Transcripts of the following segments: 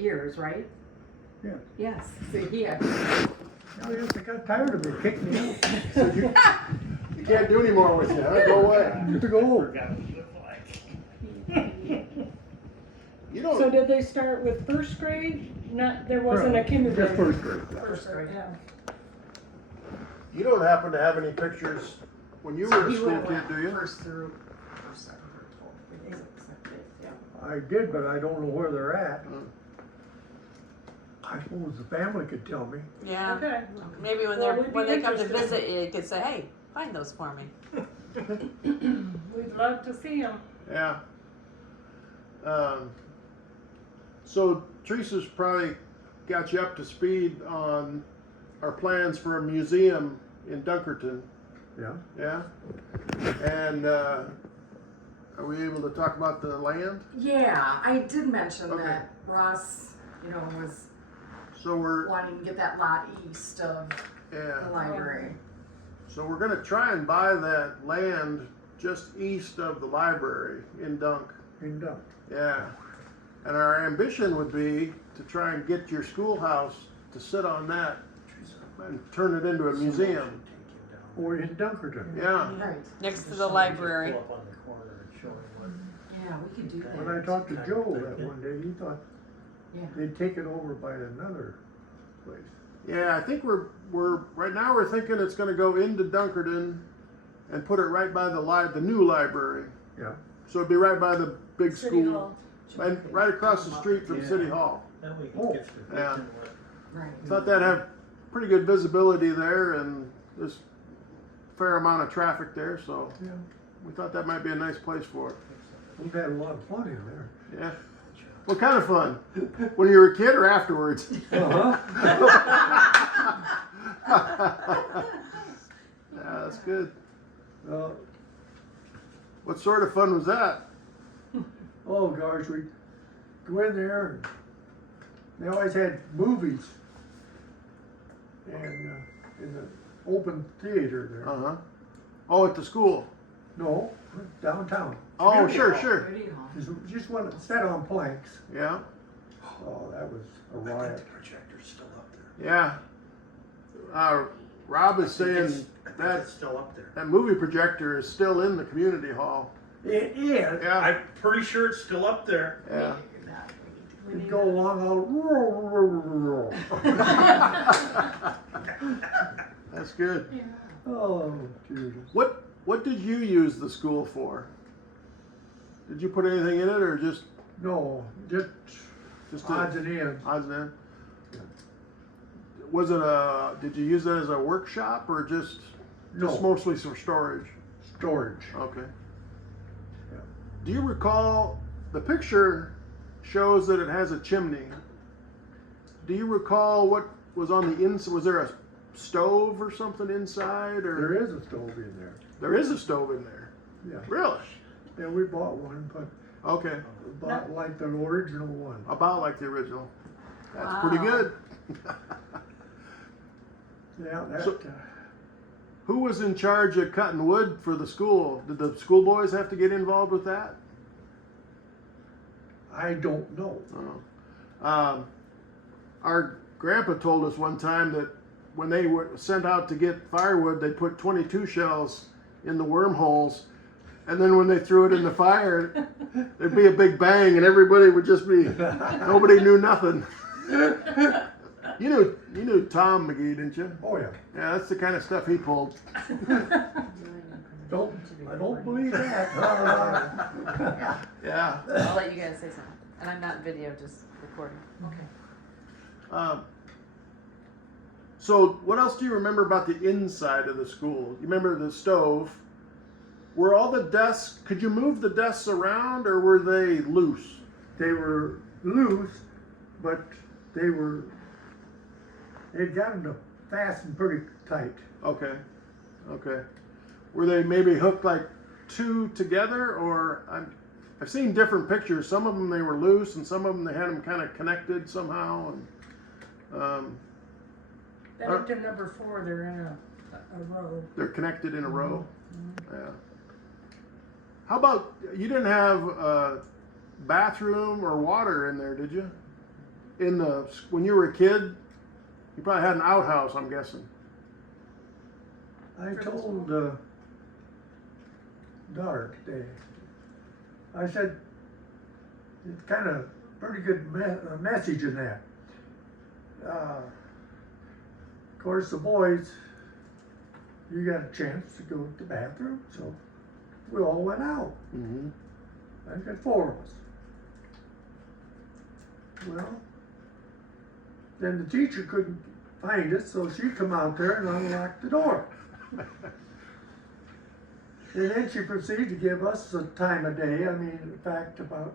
years, right? Yeah. Yes. See, yeah. Oh, yes, I got tired of it, kicked me out. So you can't do any more with you, huh? Go away. You go. Forgot what it looked like. You don't. So did they start with first grade? Not, there wasn't a kindergarten? Just first grade. First grade, yeah. You don't happen to have any pictures when you were a school kid, do you? First through, first, second, third, 12th, second grade, yeah. I did, but I don't know where they're at. I suppose the family could tell me. Yeah. Okay. Maybe when Well, they're we'd when be they come to interested. visit you, you could say, "Hey, find those for me." We'd love to see them. Yeah. So Teresa's probably got you up to speed on our plans for a museum in Dunkerton. Yeah. Yeah. And are we able to talk about the land? Yeah, I did mention Okay. that Ross, you know, was So we're wanting to get that lot east of the yeah. library. So we're gonna try and buy that land just east of the library in Dunk. And Yeah. And our ambition would be to try and get your schoolhouse to sit on that and turn it into a museum. or in Dunkerton. Yeah. Right. Next to the library. Pull up on the corner and show him what. Yeah, we could do that. When I talked to Joe that one day, he thought Yeah. they'd take it over by another place. Yeah, I think we're right now we're thinking it's gonna go into Dunkerton and put it right by the new library. Yeah. So it'd be right by the big City school. Hall. And right across the street from Yeah. City Hall. That way Oh, he gets the yeah. vision what. Right. Thought that'd have pretty good visibility there, and there's a fair amount of traffic there, so Yeah. we thought that might be a nice place for it. We've had a lot of fun in there. Yeah. What kind of fun? When you were a kid or afterwards? Uh-huh. Yeah, that's good. Uh, What sort of fun was that? oh gosh, we go in there and they always had movies and in the open theater there. Uh-huh. Oh, at the school. No, downtown. Oh, Community sure, hall. sure. Pretty hall. Just one set on planks. Yeah, Oh, that was a I think riot. the projector's still up there. yeah. Rob is saying I think that it's still up there. that movie projector is still in the community hall. It is. Yeah, I'm pretty sure it's still up there. yeah. You go along all. That's good. Oh, Jesus. What did you use the school for? Did you put anything in it, or just Just a- odds and ends. odds and ends? Was it did you use it as a workshop or just No, mostly for storage? storage. Okay. Yeah. Do you recall the picture shows that it has a chimney? Do you recall what was on the inside? Was there a stove or something inside, or There is a stove in there. there is a stove in there? Yeah. Really? Yeah, we bought one, but Okay. we bought like the original one. About like the original. That's Wow. pretty good. Yeah, that. So- Who was in charge of cutting wood for the school? Did the school boys have to get involved with that? I don't know. Oh. Our grandpa told us one time that when they were sent out to get firewood, they put 22 shells in the wormholes, and then when they threw it in the fire, there'd be a big bang, and everybody would just be, nobody knew nothing. You knew Tom McGee, didn't you? Oh yeah. Yeah, that's the kind of stuff he pulled. I don't believe that. Yeah. I'll let you guys say something. And I'm not video, just recording. Okay. So what else do you remember about the inside of the school? You remember the stove? Were all the desks, could you move the desks around, or were they loose? They were loose, but they'd gotten to fasten pretty tight. Okay. Were they maybe hooked like two together, or I've seen different pictures. Some of them they were loose, and some of them they had them kind of connected somehow. And Bennington number 4, they're in a row. they're connected in a row. Yeah. How about, you didn't have a bathroom or water in there, did you? when you were a kid, you probably had an outhouse, I'm guessing. I told daughter today, I said, it's kind of pretty good message in that. Of course, the boys, you got a chance to go to the bathroom, so we all went out. Mm-hmm. I got 4 of us. Well, then the teacher couldn't find us, so she come out there and unlocked the door. And then she proceeded to give us the time of day, in fact, about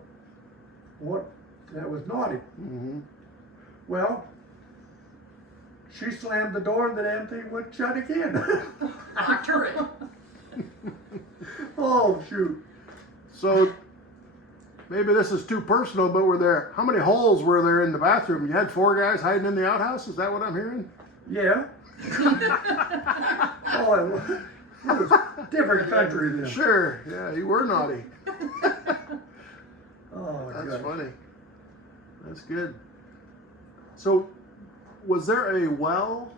what that was naughty. Mm-hmm. Well, she slammed the door and the damn thing went shut again. Locked her in. Oh, shoot. So maybe this is too personal, but how many holes were there in the bathroom? You had 4 guys hiding in the outhouse? Is that what I'm hearing? Yeah. Oh, it was a different country then. Sure. Yeah, you were naughty. Oh, That's God. funny. That's good. So, was there a well?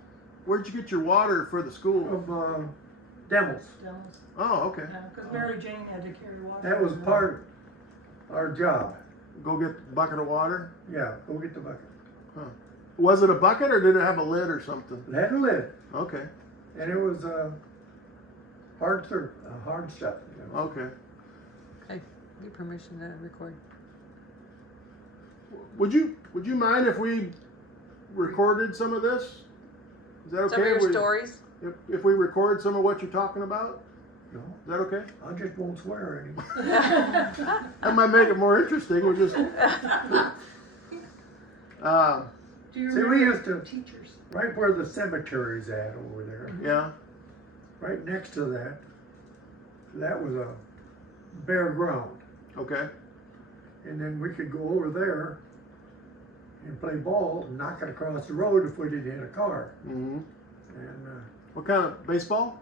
Where'd you get your water for the school? From Demmel's. Demmels. Oh, okay. Yeah, because Mary Jane had to carry water. That was part of our job. Go get a bucket of water? Yeah, go get the bucket. Was it a bucket or did it have a lid or something? It had a lid, Okay. and it was hard stuff. You know. Okay. Okay, give permission to record. Would you mind if we recorded some of this? Is that okay? Some of your We- stories? If we record some of what you're talking about? No, Is that okay? I just won't swear any. That might make it more interesting. We'll just. Do you See, we remember used to, teachers? right where the cemetery's at over there, Yeah. right next to that, that was a bare ground. Okay. And then we could go over there and play ball and knock it across the road if we didn't hit a car. Mm-hmm. And What kind of baseball?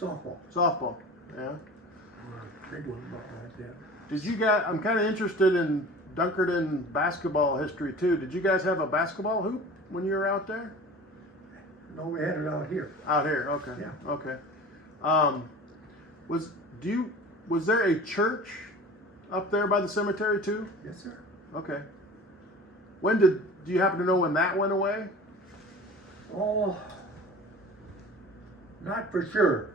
softball, Softball. Yeah. big one about like that. Did you guys? I'm kind of interested in Dunkerton basketball history too. Did you guys have a basketball hoop when you were out there? No, we had it out here. Out here. Okay. Yeah. Okay. Was there a church up there by the cemetery too? Yes, sir. Okay. Do you happen to know when that went away? Oh, not for sure.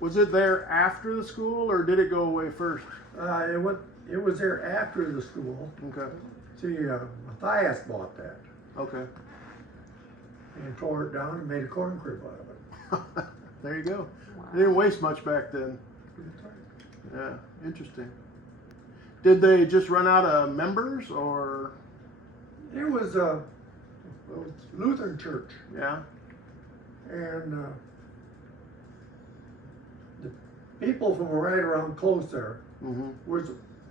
Was it there after the school or did it go away first? It was there after the school. Okay. See, Matthias bought that Okay. and tore it down and made a corncrib out of it. There you go. Wow. They didn't waste much back then. Yeah, interesting. Did they just run out of members or? It was a Lutheran church, Yeah. and the people from right around close there Mm-hmm.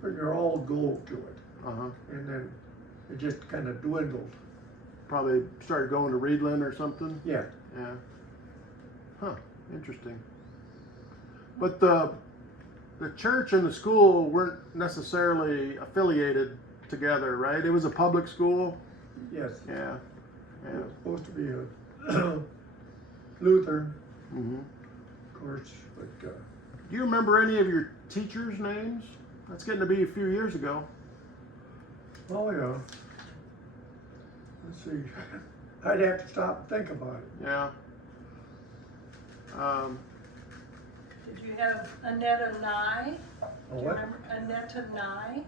they're all go to it, Uh-huh. and then it just kind of dwindled. Probably started going to Reedland or something. Yeah, Yeah. Huh. Interesting. But the church and the school weren't necessarily affiliated together, right? It was a public school. yes. Yeah. It Yeah. was supposed to be a Lutheran, Mm-hmm. of course, but Do you remember any of your teachers' names? That's getting to be a few years ago. oh yeah. Let's see. I'd have to stop and think about it. Yeah. Did you have Annetta Nye? Do Oh, you what? remember Annetta Nye?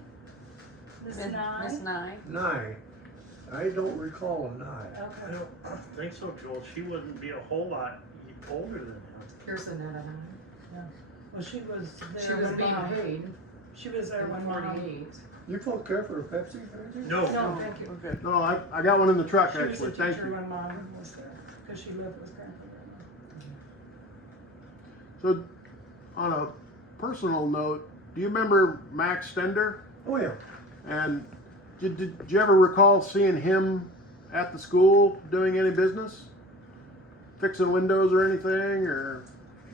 Miss Miss Nye? Nye. Nye. I don't recall a Nye. I Okay. don't think so, Joel. She wouldn't be a whole lot older than him. Here's another one. Well, she was there She was when being Mom. paid She was there in when Mom. 48. You folks care for a Pepsi or anything? No. No, thank you. Okay. No, I got one in the truck She was a actually. Thank teacher you. when Mom was there, because she lived with grandfather. So, on a personal note, do you remember Max Stender? Oh yeah. And did you ever recall seeing him at the school doing any business? Fixing windows or anything? Or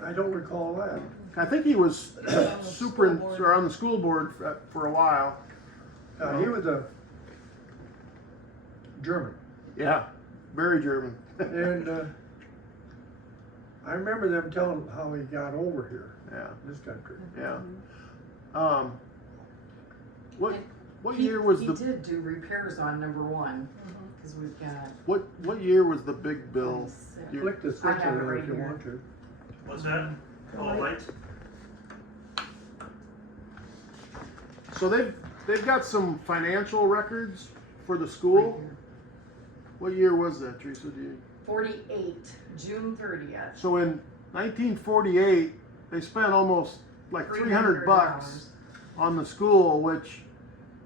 I don't recall that. I think he was the super school board. or on the school board for a while. He was a German, Yeah, very German. and I remember them telling how he got over here, Yeah, this country. yeah. What He- year was He the did do repairs on number one, cause we've got. what year was the big bill? You- Flick the switch I have on it there right if you here. want to. What's that? Oh, lights? So they've got some financial records for the school. What year was that, Teresa? Do you? 48, June 30th. So in 1948, they spent almost like $300 on the school, which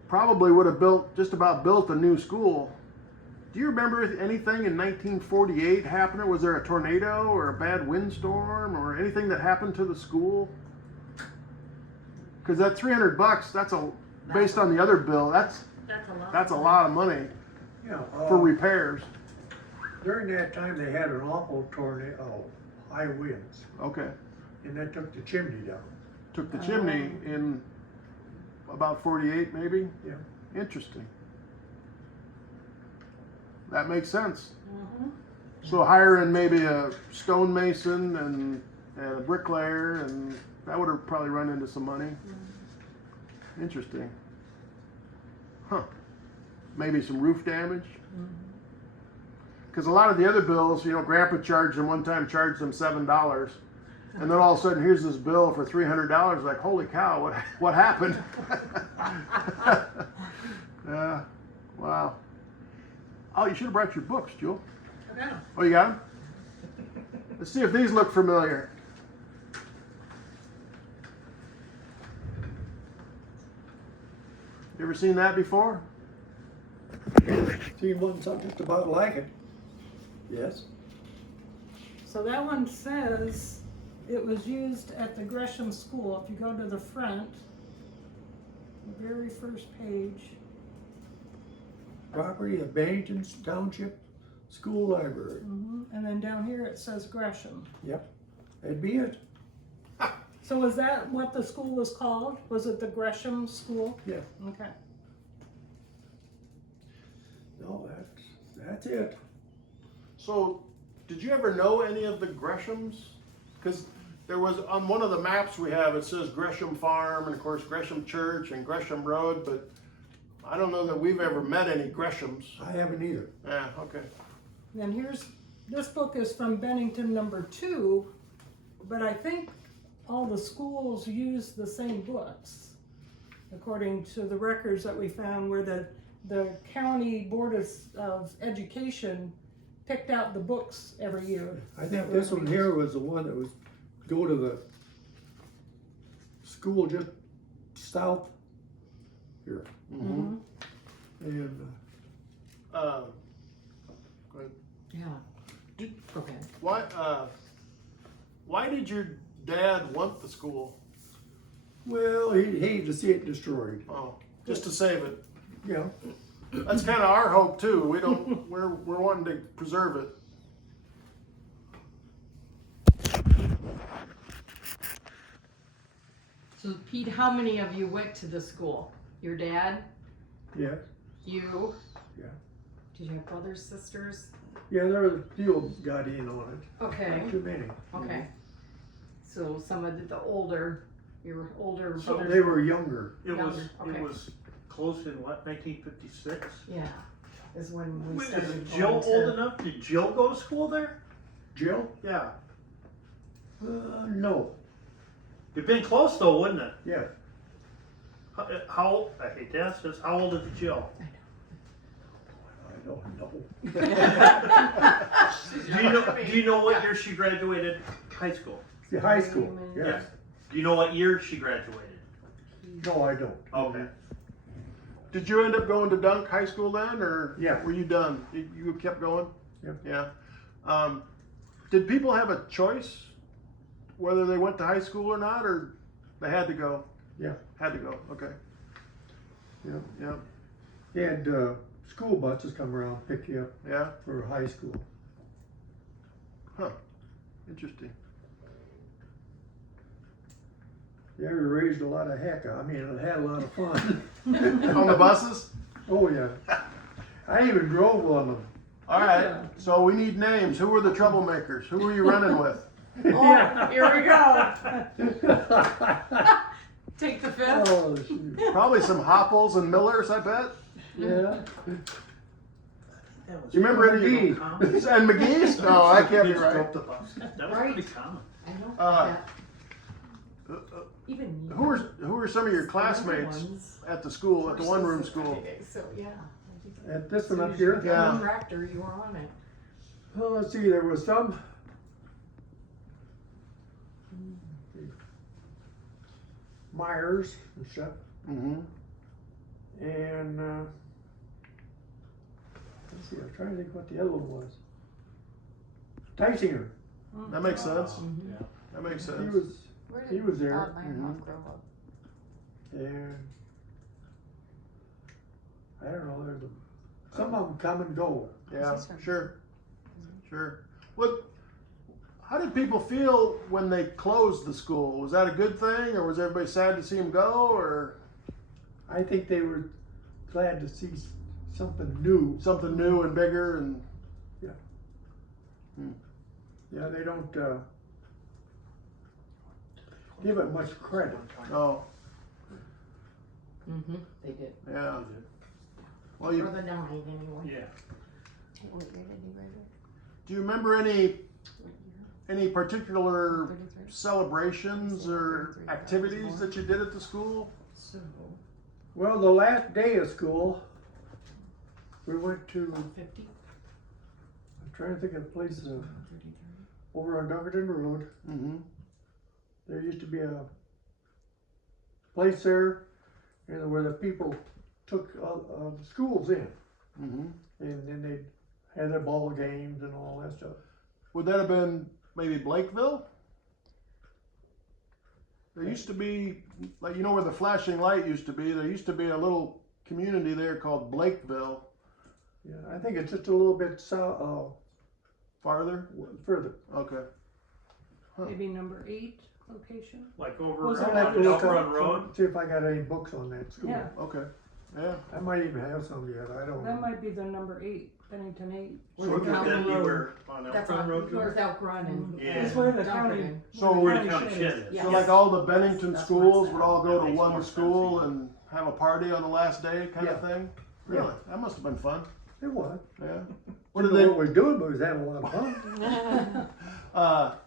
probably would have just about built a new school. Do you remember anything in 1948 happening? Was there a tornado or a bad windstorm or anything that happened to the school? Because that $300, based on the other bill, that's a lot of money Yeah, for repairs. during that time, they had an awful tornado, high winds, Okay. and that took the chimney down. Took the chimney in about 48 maybe? Yeah. Interesting. That makes sense. Mm-hmm. So hiring maybe a stonemason and a bricklayer, and that would have probably run into some money. Interesting. Huh. Maybe some roof damage. Because a lot of the other bills, Grandpa charged them one time, charged them $7, and then all of a sudden here's this bill for $300. Like, holy cow, what happened? Yeah. Wow. Oh, you should have brought your books, Jewel. Oh, you got them? Let's see if these look familiar. You ever seen that before? Seen one just about like it. Yes. So that one says it was used at the Gresham School. If you go to the front, the very first page. Property of Bennington Township School Library. And then down here it says Gresham. Yep, that'd be it. So was that what the school was called? Was it the Gresham School? Yeah. Okay. No, that's it. So, did you ever know any of the Greshams? Because there was, on one of the maps we have, it says Gresham Farm, and of course Gresham Church and Gresham Road, but I don't know that we've ever met any Greshams. I haven't either. Yeah, okay. And this book is from Bennington No. 2, but I think all the schools use the same books, according to the records that we found, where the county board of education picked out the books every year. I think this one here was the one that was go to the school just south here. Mm-hmm. And Go ahead. Yeah. Okay. Why did your dad want the school? well, he hated to see it destroyed. Oh, just to save it. Yeah. That's kind of our hope too. We're wanting to preserve it. So Pete, how many of you went to the school? Your dad? Yes. You? Yeah. Did you have brothers, sisters? Yeah, there was a few got in on it. Okay. Not too many. Okay. So some of the older, your older So brothers. They were younger. It was, Okay. it was close in what, 1956? Yeah, is when we Wait, started is going Jill to- old enough? Did Jill go to school there? Jill? Yeah. No. It'd been close though, wouldn't it? Yeah. How I hate to ask this, how old is Jill? I don't know. Do you know what year she graduated high school? The high school. Yes. Do you know what year she graduated? No, I don't. Okay. Did you end up going to Dunk High School then, or Yeah. were you done? You kept going? Yep. Yeah. Did people have a choice whether they went to high school or not, or they had to go? Yeah. Had to go. Okay. Yeah. Yeah. They had school buses come around, pick you up Yeah. for high school. Huh. Interesting. Yeah, we raised a lot of heck. I mean, it had a lot of fun. On the buses? Oh, yeah. I even drove one of them. All right, so we need names. Who were the troublemakers? Who were you running with? Oh, here we go. Take the fifth. Oh, shoot. Probably some Heiples and Millers, I bet. Yeah. That was You remember any? McGee. common. And McGee's? No, I can't be Kids right. drove the bus. That was Right. pretty common. I know. Uh, that. Even Who were some of your classmates at the school, at the one-room school? So yeah. At this one So up you here? should get on Yeah. the tractor, you were on it. Well, let's see, there was some. Meiers and stuff. Mm-hmm. And, let's see, I was trying to think what the other one was. Teisinger. That makes sense. Yeah. That makes He sense. was, Where he did was there. Bob Meyerhoff Mhm. grow up? And I don't know, there's some of them come and go. Yeah, This is from- sure. Sure. How did people feel when they closed the school? Was that a good thing, or was everybody sad to see them go, or I think they were glad to see something new. something new and bigger? And Yeah, they don't, give it much credit. oh, Mm-hmm. They did. yeah. Well, For you the 9 anyway. Yeah. What year did he graduate? do you remember any What year? particular 33? celebrations or activities that you did at the school? So Well, the last day of school, we went to, 50, I'm trying to think of the place, 33. over on Dunkerton Road. Mm-hmm. There used to be a place there, where the people took, the schools in. Mm-hmm. And then they had their ball games and all that stuff. Would that have been maybe Blakeville? There used to be, like, you know where the flashing light used to be? There used to be a little community there called Blakeville. Yeah, I think it's just a little bit south, Farther? further. Okay. Huh. Maybe number 8 location. Like over Was it I'll have on to look Dunkerton up, Road. see if I got any books on that school. Yeah. Okay. Yeah. I might even have some yet, I don't That know. might be the number 8, Bennington 8. So Where the would county that be road. where on That's Elkton on Road? North Elk Run and Yeah. That's where the county. Dunkerton. So Where the county county shed shed is. is. Yeah. So like all the Bennington That's schools where would it's all at. go That to makes one more school sense, yeah. and have a party on the last day kind of Yeah. thing? Really? That must have been fun. It was. Yeah. What did they? What we was doing, but we was having a lot of fun.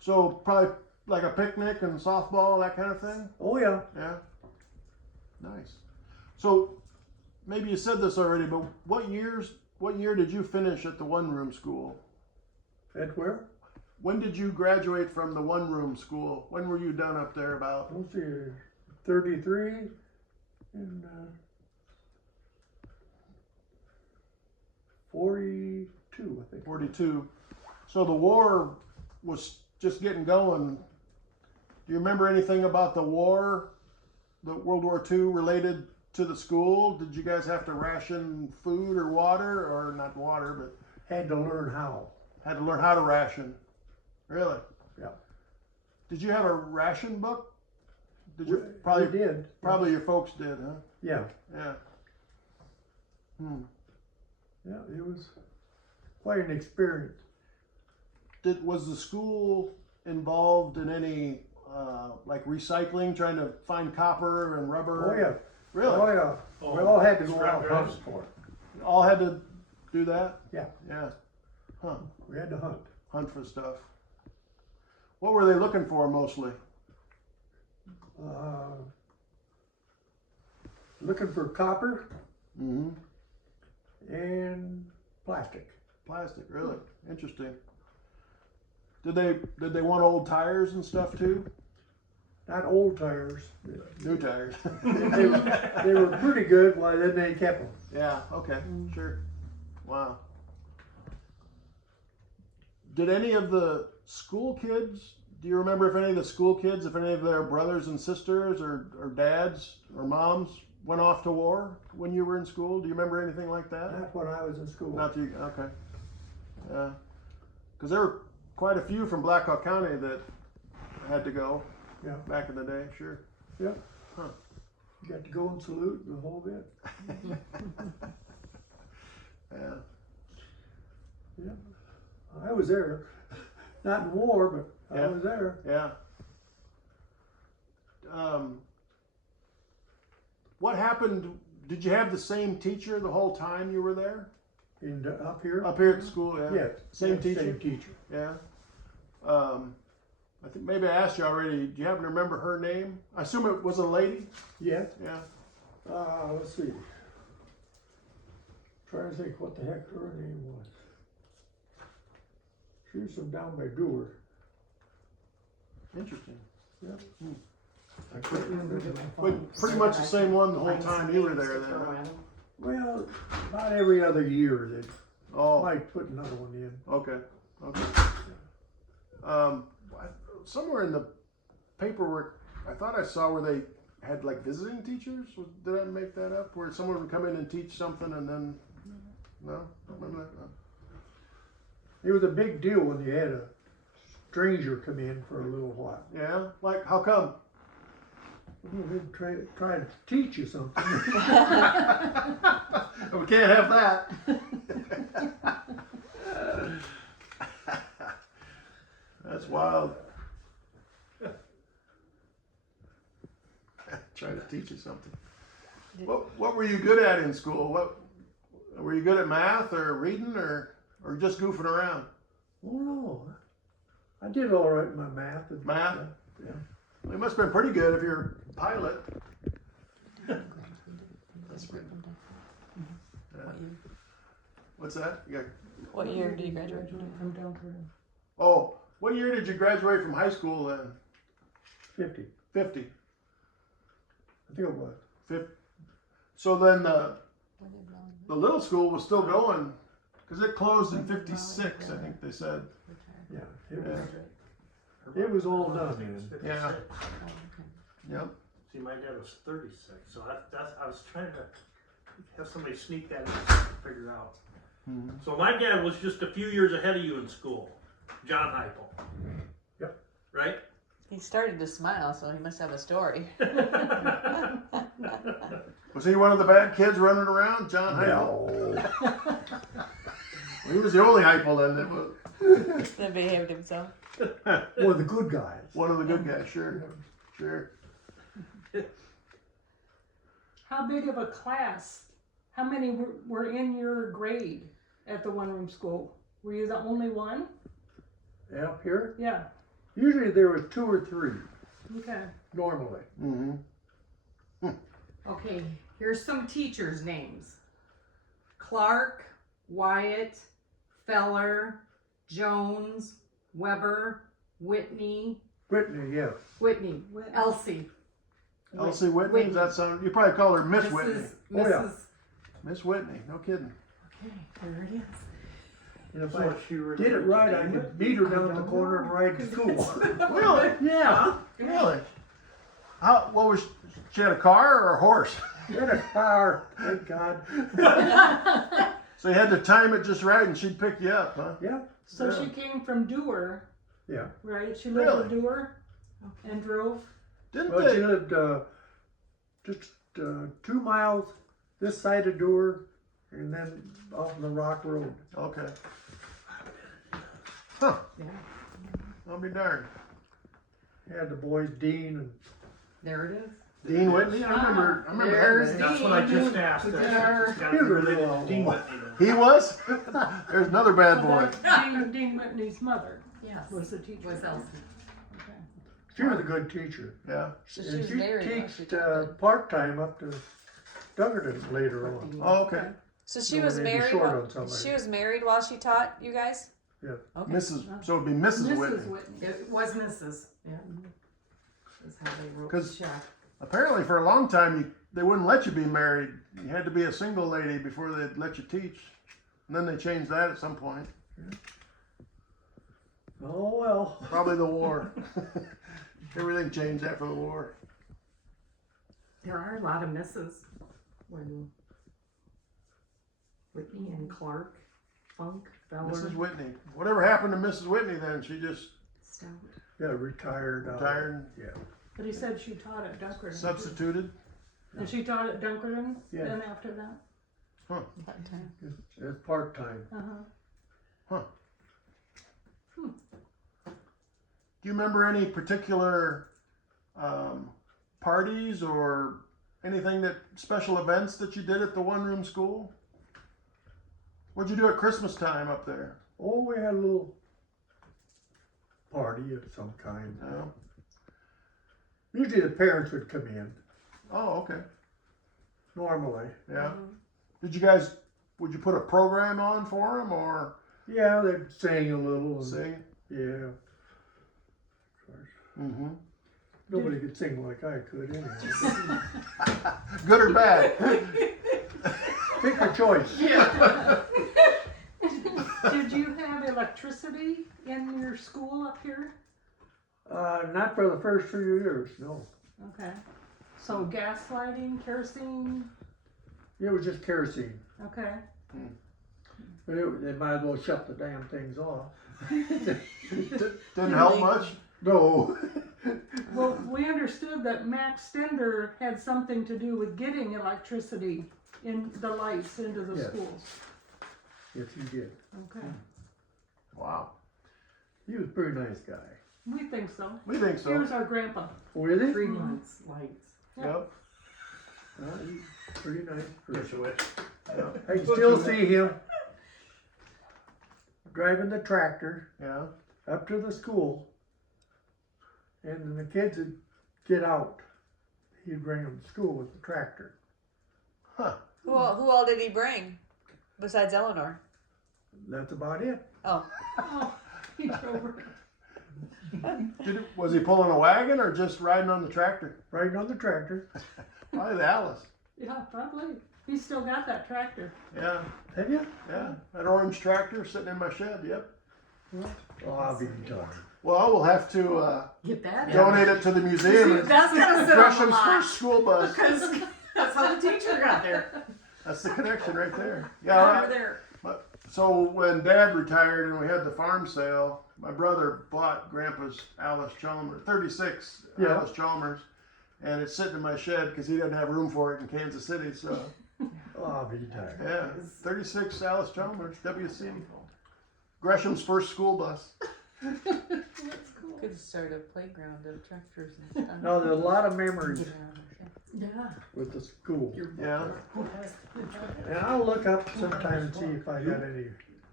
So probably like a picnic and softball, that kind of thing? Oh, yeah. Yeah. Nice. So maybe you said this already, but what year did you finish at the one-room school? At where? When did you graduate from the one-room school? When were you done up there about? Let's see, 33 and 42, I think. 42. So the war was just getting going. Do you remember anything about the war, the World War II related to the school? Did you guys have to ration food or water, or not water, but Had to learn how. had to learn how to ration? Really? Yeah. Did you have a ration book? Did you We did. probably your folks did, huh? Yeah. Yeah. Yeah, it was quite an experience. Was the school involved in any like recycling, trying to find copper and rubber? Oh, yeah. Really? Oh, yeah. Oh, We all had to go scrap out yards? hunting for it. All had to do that? Yeah. Yeah. Huh. We had to hunt. Hunt for stuff. What were they looking for mostly? Looking for copper Mm-hmm. and plastic. Plastic, really? Interesting. Did they want old tires and stuff too? Not old tires. New tires. They were pretty good, well, then they kept them. Yeah, okay, sure. Wow. Did any of the school kids, do you remember if any of the school kids, if any of their brothers and sisters or dads or moms went off to war when you were in school? Do you remember anything like that? Not when I was in school. Not you, okay. Yeah. Because there were quite a few from Blackhawk County that had to go. Yeah. Back in the day, sure. Yeah. Huh. You got to go and salute the whole bit. Yeah. Yeah. I was there. Not in war, but I Yeah. was there. Yeah. What happened? Did you have the same teacher the whole time you were there? Up here? Up here at the school, yeah. Yes. Same teacher? Same teacher. Yeah. I think maybe I asked you already. Do you happen to remember her name? I assume it was a lady. Yes. Yeah. Let's see. Trying to think what the heck her name was. She was from down by Dewar. Interesting. Yeah. Hmm. I couldn't remember the But pretty much the same one the whole time you were there then. Huh? Well, about every other year they Oh. might put another one in. Okay. Okay. Somewhere in the paperwork, I thought I saw where they had like visiting teachers. Did I make that up? Where someone would come in and teach something and then, no? Don't remember that? No. It was a big deal when you had a stranger come in for a little while. Yeah? Like, how come? Well, they'd try to teach you something. We can't have that. That's wild. Trying to teach you something. What were you good at in school? What were you good at, math or reading or just goofing around? Oh no, I did all right in my math. Math? Yeah. You must have been pretty good if you're a pilot. That's pretty. What's that? You got, What year did you graduate From Dunkerton. oh, what year did you graduate from high school then? 50. 50. I think it was. So then the little school was still going because it closed in 56, I think they said. Yeah, it was all done then. Yeah. Yep. See, my dad was 36, so I was trying to have somebody sneak that in and figure out. Mhm. So my dad was just a few years ahead of you in school, John Heiple. Yep. Right? He started to smile, so he must have a story. Was he one of the bad kids running around, John Heiple? No. He was the only Heiple then that was That behaved himself. One of the good guys. one of the good guys, sure. Sure. How big of a class? How many were in your grade at the one-room school? Were you the only one? Up here, Yeah. usually there was 2 or 3, Okay. normally. Mm-hmm. Okay, here's some teachers' names. Clark, Wyatt, Feller, Jones, Weber, Whitney, Whitney, Whitney, Elsie. Elsie Whitney, Whitney. does that sound? You probably call her Miss Mrs. Whitney. Oh, yeah. Mrs. Miss Whitney, no kidding. Okay, there it is. And if So I she really did it right, I could meet her down at the corner and ride to school. Really? Yeah. Really? How? What was? She had a car or a horse? In a car, thank God. So you had to time it just right, and she'd pick you up, huh? Yeah, So Yeah. she came from Dewar, yeah. right? She lived in Really? Dewar and drove. Didn't Well, she they? lived just 2 miles this side of Dewar, and then off the Rock Road. Okay. Huh? Yeah. I'll be darned. Had the boys Dean and There it is. Dean Whitney. I remember. I remember There's that name. That's what I just asked. There. It's got to be related to Dean Whitney then. He was. There's another bad So boy. that's Dean Whitney's mother Yes. was the teacher. Was Elsie. Okay. she was a good teacher. Yeah. So she And was she married while she taught part-time up to Dunkerton later on. Oh, okay. So she So was they'd be married. short While, on somebody. she was married while she taught you guys. Yeah. Okay. Mrs. So it'd be Mrs. Mrs. Whitney. Whitney. It was Mrs. Yeah. That's how they wrote the 'Cause- check. Apparently, for a long time, they wouldn't let you be married. You had to be a single lady before they'd let you teach. And then they changed that at some point. Oh, well. Probably the war. Everything changed after the war. There are a lot of Mrs. When Whitney and Clark, Funk, Feller, Mrs. Whitney. Whatever happened to Mrs. Whitney then? She just Stout. Yeah, retired. Retired, Yeah. But he said she taught at Dunkerton. substituted. And she taught at Dunkerton Yeah. then after that? Part-time. It's part-time. Uh-huh. Do you remember any particular parties or anything special events that you did at the one-room school? What'd you do at Christmas time up there? Oh, we had a little party of some kind. No. Usually the parents would come in, Oh, okay. normally. Yeah. Mm-hmm. Would you put a program on for them or Yeah, they'd sing a little. And, sing? yeah. Of course. Mm-hmm. Nobody could sing like I could anyway. Good or bad? Pick a choice. Did you have electricity in your school up here? Not for the first few years, no. Okay. So gas lighting, kerosene? It was just kerosene. Okay. But they might as well shut the damn things off. Didn't help much? No. Well, we understood that Max Stender had something to do with getting electricity in the lights into the Yes. schools. Yes, he did. Okay. Wow. He was a pretty nice guy. We think so. We think so. Here's our grandpa. With it? Green lights, lights. Yep. He's pretty nice person. Yeah. I can still see him driving the tractor Yeah. up to the school, and then the kids would get out. He'd bring them to school with the tractor. Huh. Who all did he bring? Besides Eleanor? That's about it. Oh. Oh, he drove her. Was he pulling a wagon or just riding on the tractor? Riding on the tractor. Probably the Allis. Yeah, probably. He's still got that tractor. Yeah. Have you? Yeah. That orange tractor sitting in my shed. Yep. Oh, I'll be darned. Well, we'll have to Get that. donate it to the museum. and That's gonna sit on the Gresham's lot. first school bus. Because that's how the teacher got there. That's the connection right there. Over Yeah. there. So when Dad retired and we had the farm sale, my brother bought Grandpa's Allis Chalmers, 36 Yeah. Allis Chalmers, and it's sitting in my shed because he doesn't have room for it in Kansas City. So Oh, I'll be darned. yeah, 36 Allis Chalmers, WC. Gresham's first school bus. That's cool. Could start a playground of tractors and stuff. No, there's a lot of memories Yeah. with the school. Yeah. And I'll look up sometime and see if I got any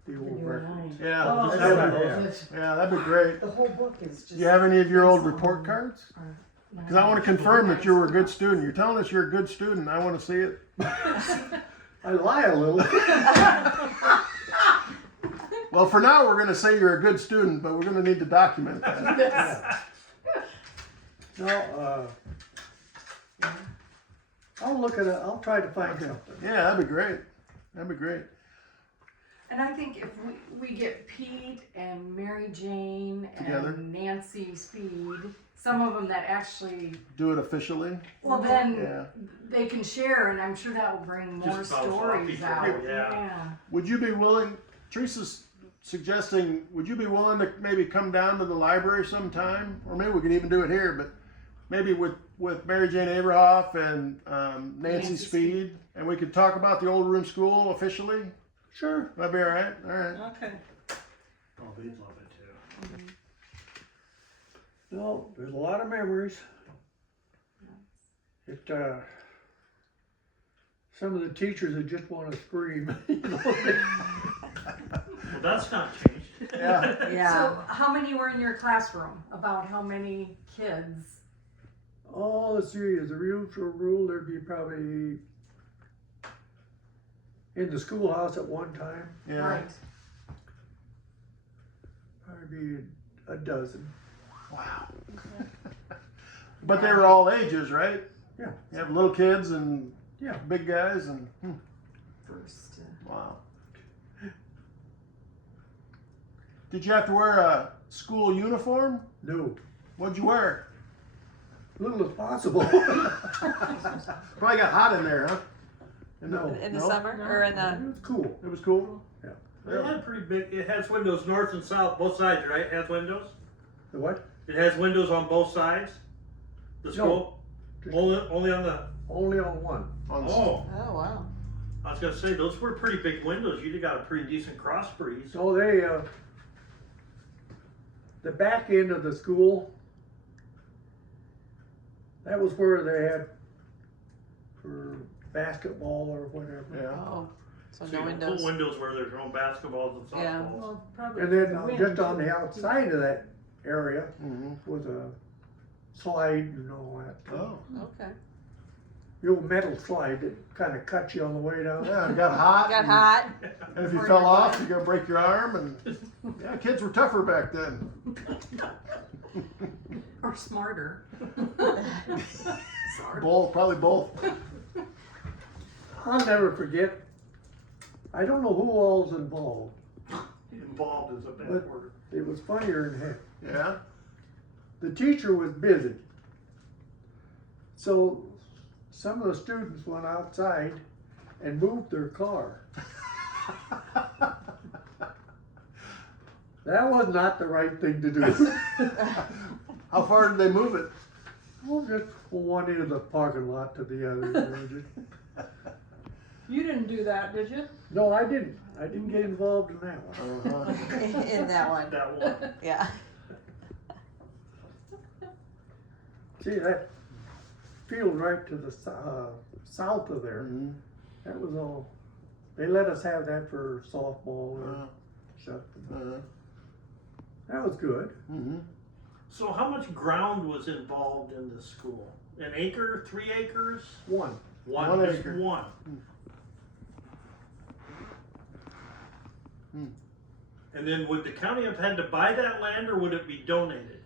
the old records. Yeah. Oh, That's that what would, I have. yeah, that'd be great. The whole book is just. Do you have any of your old report cards? Because I want to confirm that you were a good student. You're telling us you're a good student. I want to see it. I lie a little. Well, for now, we're going to say you're a good student, but we're going to need to document that. No, I'll look at it. I'll try to find something. Yeah, that'd be great. That'd be great. And I think if we get Pete and Mary Jane Together. and Nancy Speed, some of them that actually, Do it officially. well then Yeah. they can share, and I'm sure that will bring more Just bounce off stories each out. other, yeah. Would you be willing? Teresa's suggesting. Would you be willing to maybe come down to the library sometime, or maybe we could even do it here, but maybe with Mary Jane Abrahoff and Nancy Nancy Speed, and we could talk about the old room school officially. Sure. That'd be all right. All right. Okay. Oh, they'd love it too. No, there's a lot of memories. It, some of the teachers that just want to scream. You know? Well, that's not changed. Yeah. Yeah. So how many were in your classroom? About how many kids? Oh, let's see, as a rule, there'd be probably in the schoolhouse at one time, Yeah. Right. probably a dozen. Wow. But they were all ages, right? Yeah. You have little kids and Yeah. big guys and First. wow. Did you have to wear a school uniform? No, What'd you wear? little as possible. Probably got hot in there, huh? No. In the No? summer or in It the was cool. It was cool. It had pretty big, it has windows north and south, both sides, right? It has windows? The what? It has windows on both sides? The school? Just Only on the, only on one. On oh, Oh, wow. I was gonna say, those were pretty big windows. You'd have got a pretty decent cross breeze. So they, the back end of the school, that was where they had for basketball or whatever. Yeah. Oh, so So no you can put windows. windows where there's no basketballs and Yeah. softballs. Well, probably And then the wind, just on too. the outside of that area Mm-hmm. was a slide and all that. Oh. Okay. The old metal slide that kind of cut you on the way down. Yeah, it got hot. Got and- hot. And if you Or fell your off, butt. you're gonna break your arm. And yeah, kids were tougher back then. Or smarter. Both, probably both. I'll never forget, I don't know who all's involved. Involved is a bad But- word. It was funnier than heck. Yeah. The teacher was busy. So some of the students went outside and moved their car. That was not the right thing to do. How far did they move it? Well, just from one end of the parking lot to the other. You know, just- You didn't do that, did you? No, I didn't. I didn't get involved in that one. Uh-huh. In that one. That one. Yeah. See, that field right to the south of there, Mhm. that was all, they let us have that for softball or Uh, something. uh, That was good. mhm. So how much ground was involved in this school? An acre, 3 acres? One. One, One just acre. one. Hmm. And then would the county have had to buy that land or would it be donated?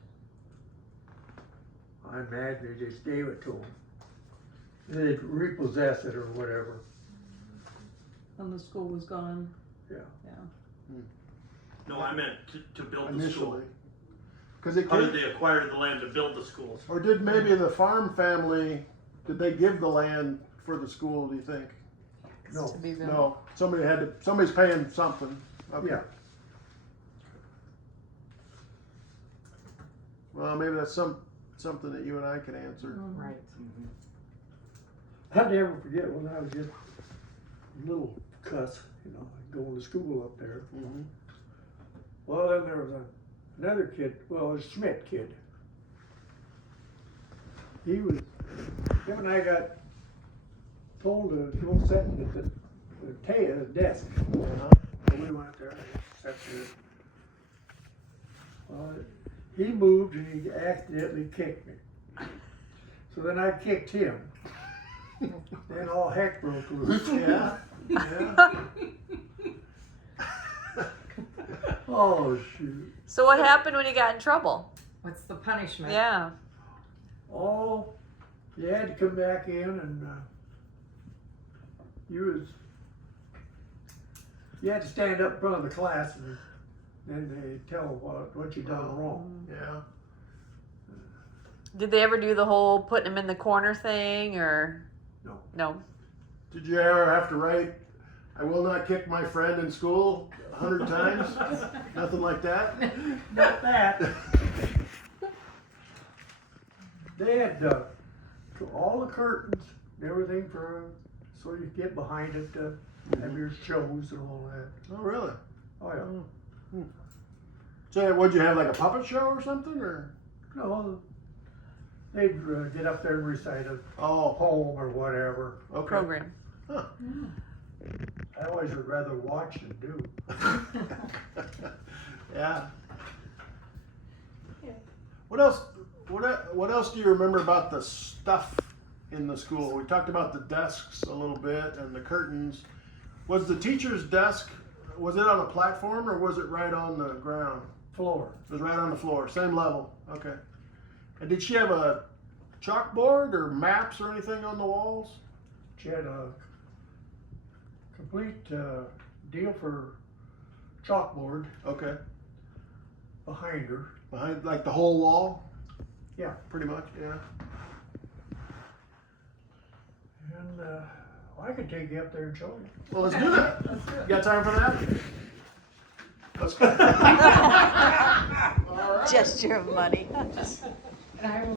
I imagine they just gave it to them. They'd repossess it or whatever. When the school was gone. Yeah. No, I meant to build the Initially. school. Because it How did came, they acquire the land to build the schools? or did maybe the farm family, did they give the land for the school, do you think? No. To be built. No, somebody's paying something. Okay. Yeah. Well, maybe that's something that you and I can answer. Right. I'll never forget when I was just a little cuss, you know, going to school up there. Mhm. Well, then there was another kid, well, it was a Schmitt kid. Him and I got told to go sit at the desk. Uh-huh. And we went there and sat there. He moved and he accidentally kicked me. So then I kicked him. Then all heck broke loose. Yeah. Yeah. Oh, shoot. So what happened when you got in trouble? What's the punishment? Yeah. Oh, you had to come back in and you had to stand up in front of the class and then they tell what you done wrong. Yeah. Did they ever do the whole putting him in the corner thing or? No. No. Did you ever have to write, "I will not kick my friend in school" 100 times? Nothing like that? Not that. They had all the curtains and everything so you get behind it to have your shows and all that. Oh, really? Oh yeah. So what'd you have, like a puppet show or something, or? No, they'd get up there and recite a Oh, poem or whatever. okay. Program. Huh. I always would rather watch than do. Yeah. What else? What else do you remember about the stuff in the school? We talked about the desks a little bit and the curtains. Was the teacher's desk, was it on a platform or was it right on the ground? Floor. It was right on the floor, same level. Okay. And did she have a chalkboard or maps or anything on the walls? She had a complete deal for chalkboard Okay. behind her. Behind, like the whole wall? Yeah. Pretty much, yeah. And I could take you up there and show you. Well, let's do that. Let's do it. You got time for that? Let's go. All right. gesture of money. And I will